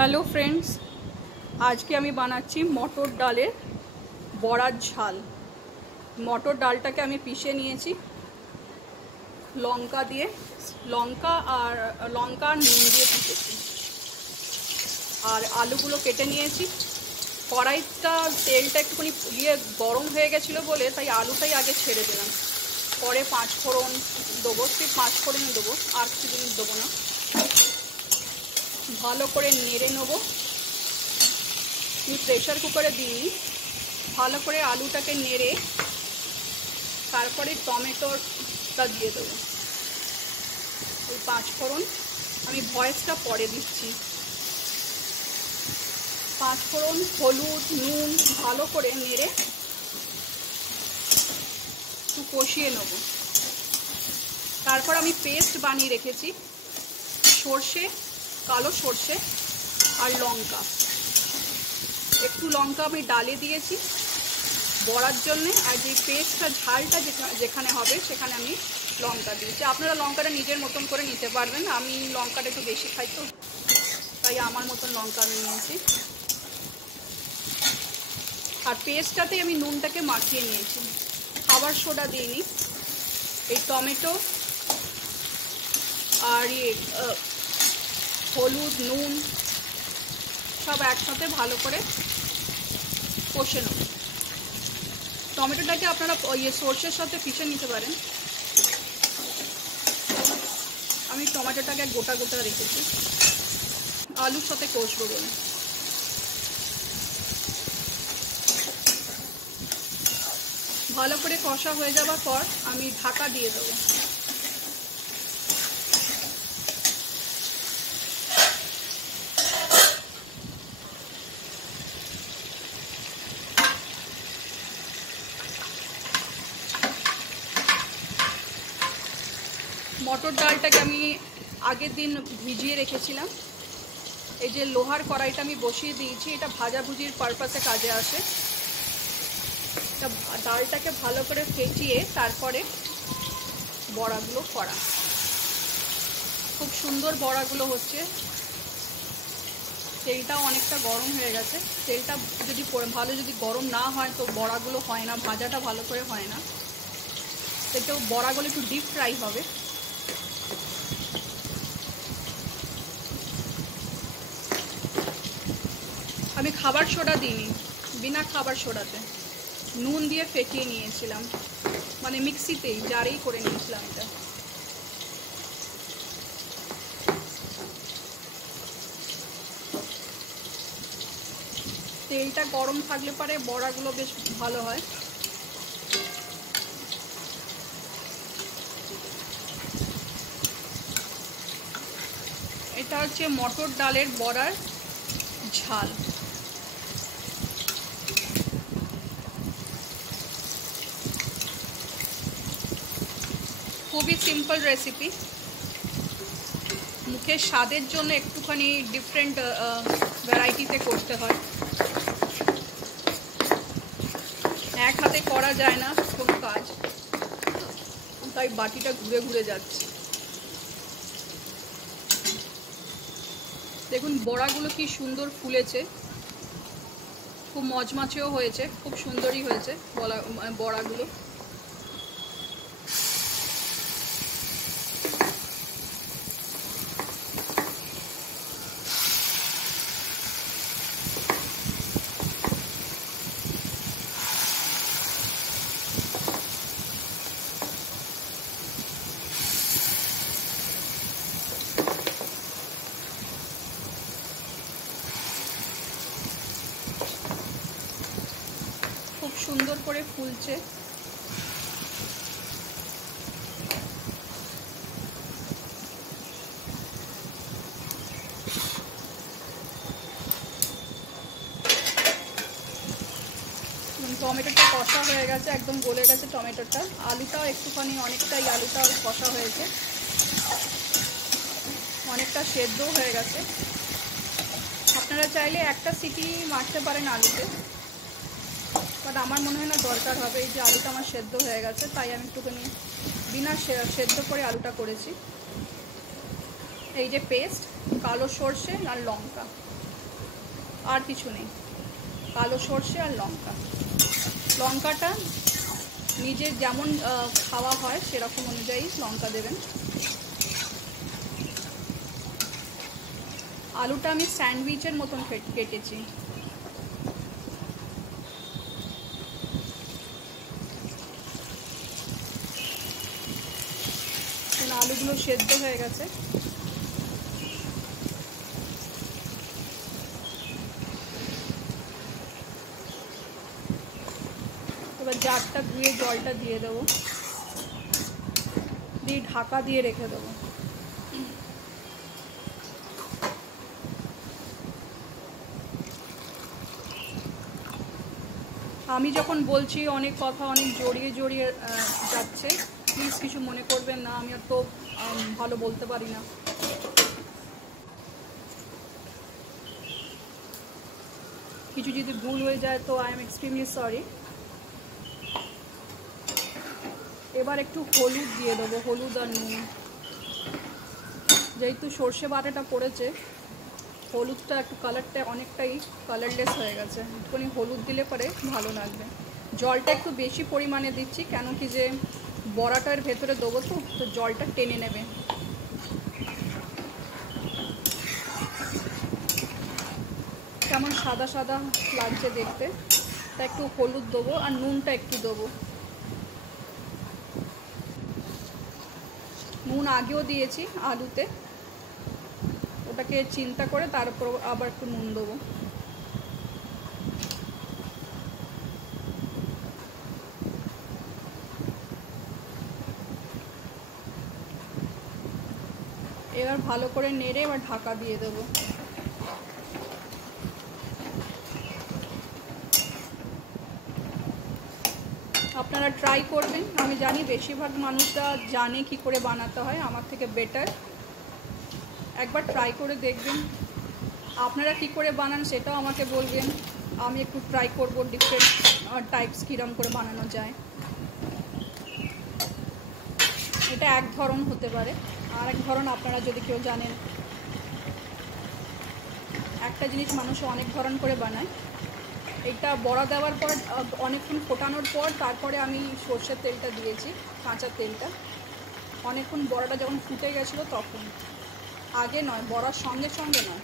Hello friends, आज के आमी बानाচ্ছি मटर डालेर बड़ार झाल। मटर डालटाके आमी पिषे निয়েছি लंका दिए, लंका और नुन दिए पिषেছি। और आलूगुलो केटे निয়েছি। कड़ाईटा तेलटा एकटुखाনি ये गरम हो गेछिलो बोले ताई आलूटाई आगे छेड़े दिलाम। परे पाँच फोड़न देबो, सिर्फ पाँच फोड़न देबो, और किछु जिनिस देबो ना। भालो करे नेड़े नेब। प्रेसार कुकारे दिई भालो करे आलूटाके नेड़े तारपरे टमेटोटा दिए देबो। ओई पाँच फोड़न आमी भয়েসটা परे दिচ্ছি। पाँच फोड़न हलुद नुन भालो करे नेड़े एकटु कषिए नेब। तारपर आमी पेस्ट बानिये रेखेছি सर्षे, कालो सर्षे और लंका। एकटू लंका आमी डाले दिएছি बड़ार जन्य, और जे पेस्टटा झालटा जेखाने होबे सेखाने आमी लंका दिएছি। आपनारा लंकाटा निजेर मतन करे निते पारबेन। आमी लंकाटा एकटु बेशी खाई तो ताई आमार मतन लंका आमी निয়েছি। और पेस्टटाते आमी नुनटाके माखिए निয়েছি, खाबार सोडा दिइনি। এই टमेटो और ये हलुद नुन सब एकसाथे भालो करे कषे नेब। टमेटोटाके आपनारा ये सर्षेर साथे पिषे निते पारेन। आमी टमेटोटाके गोटा गोटा रेखेছি आलुर साथे कषबो बोले। भालो करे कषा हो जाबार पर आमी ढाका दिए देबो। मटर डालटाके आमी आगेर दिन भिजिए रेखेছিলাম। এই যে লোহার কড়াইটা আমি বসিয়ে দিয়েছি, এটা ভাজাভুজির পারপাসে কাজে আসে। এটা ডালটাকে ভালো করে ফেটিয়ে তারপরে বড়াগুলো করা। খুব সুন্দর বড়াগুলো হচ্ছে। তেলটাও অনেকটা গরম হয়ে গেছে। তেলটা যদি ভালো যদি গরম না হয় তো বড়াগুলো হয় না, ভাজাটা ভালো করে হয় না। তো বড়াগুলো একটু ডিপ ফ্রাই হবে। আমি খাবার সোডা দিইনি, বিনা খাবার সোডাতে নুন দিয়ে ফেটিয়ে নিয়েছিলাম, মানে মিক্সিতেই জারেই করে নিয়েছিলাম এটা। তেলটা গরম থাকলে পরে বড়াগুলো বেশ ভালো হয়। এটা হচ্ছে মটর ডালের বড়ার ঝাল। খুবই সিম্পল রেসিপি। মুখের স্বাদের জন্য একটুখানি ডিফারেন্ট ভ্যারাইটিতে করতে হয়। এক হাতে করা যায় না কোনো কাজ, তাই বাটিটা ঘুরে ঘুরে যাচ্ছে। দেখুন বড়াগুলো কি সুন্দর ফুলেছে, খুব মচমচেও হয়েছে, খুব সুন্দরই হয়েছে বড়াগুলো। খুব সুন্দর করে ফুলছে। টমেটোটা কষা হয়ে গেছে, একদম গলে গেছে টমেটোটা। আলুটাও একটুখানি অনেকটাই আলুটাও কষা হয়েছে, অনেকটা সেদ্ধও হয়ে গেছে। আপনারা চাইলে একটা সিটি মারতে পারেন আলুতে, বাট আমার মনে হয় না দরকার হবে। এই যে আলুটা আমার সেদ্ধ হয়ে গেছে, তাই আমি একটুখানি বিনা সেদ্ধ করে আলুটা করেছি। এই যে পেস্ট, কালো সর্ষে আর লঙ্কা, আর কিছু নেই, কালো সর্ষে আর লঙ্কা। লঙ্কাটা নিজের যেমন খাওয়া হয় সেরকম অনুযায়ী লঙ্কা দেবেন। আলুটা আমি স্যান্ডউইচের মতন কেটেছি। আলুগুলো সেদ্ধ হয়ে গেছে। এবার জারটা ধুয়ে জলটা দিয়ে দেবো, দিয়ে ঢাকা দিয়ে রেখে দেবো। আমি যখন বলছি অনেক কথা অনেক জড়িয়ে জড়িয়ে যাচ্ছে, প্লিজ কিছু মনে করবেন না, আমি আর তো ভালো বলতে পারি না। কিছু যদি ভুল হয়ে যায় তো আই এম এক্সট্রিমলি সরি। এবার একটু হলুদ দিয়ে দেবো, হলুদ আর নুন। যেহেতু সর্ষে বাটাটা পড়েছে, হলুদটা একটু কালারটা অনেকটাই কালারলেস হয়ে গেছে, একটুখানি হলুদ দিলে পরে ভালো লাগবে। জলটা একটু বেশি পরিমাণে দিচ্ছি, কেন কি যে বড়াটার ভেতরে দেবো তো জলটা টেনে নেবে। কেমন সাদা সাদা লাগছে দেখতে, তা একটু হলুদ দেবো আর নুনটা একটু দেবো। নুন আগেও দিয়েছি আলুতে, ওটাকে চিন্তা করে তারপর আবার একটু নুন দেবো। এবার ভালো করে নেড়ে এবার ঢাকা দিয়ে দেবো। আপনারা ট্রাই করবেন, আমি জানি বেশিরভাগ মানুষরা জানে কি করে বানাতে হয়, আমার থেকে বেটার। একবার ট্রাই করে দেখবেন, আপনারা কি করে বানান সেটাও আমাকে বলবেন, আমি একটু ট্রাই করব ডিফারেন্ট টাইপস কীরকম করে বানানো যায়। এটা এক ধরন হতে পারে, আর এক ধরন আপনারা যদি কেউ জানেন। একটা জিনিস মানুষ অনেক ধরন করে বানায়। এটা বড়া দেওয়ার পর অনেকক্ষণ ফোটানোর পর তারপরে আমি সর্ষের তেলটা দিয়েছি, কাঁচা তেলটা। অনেকক্ষণ বড়াটা যখন ফুটে গেছিলো তখন, আগে নয়, বড়ার সঙ্গে সঙ্গে নয়।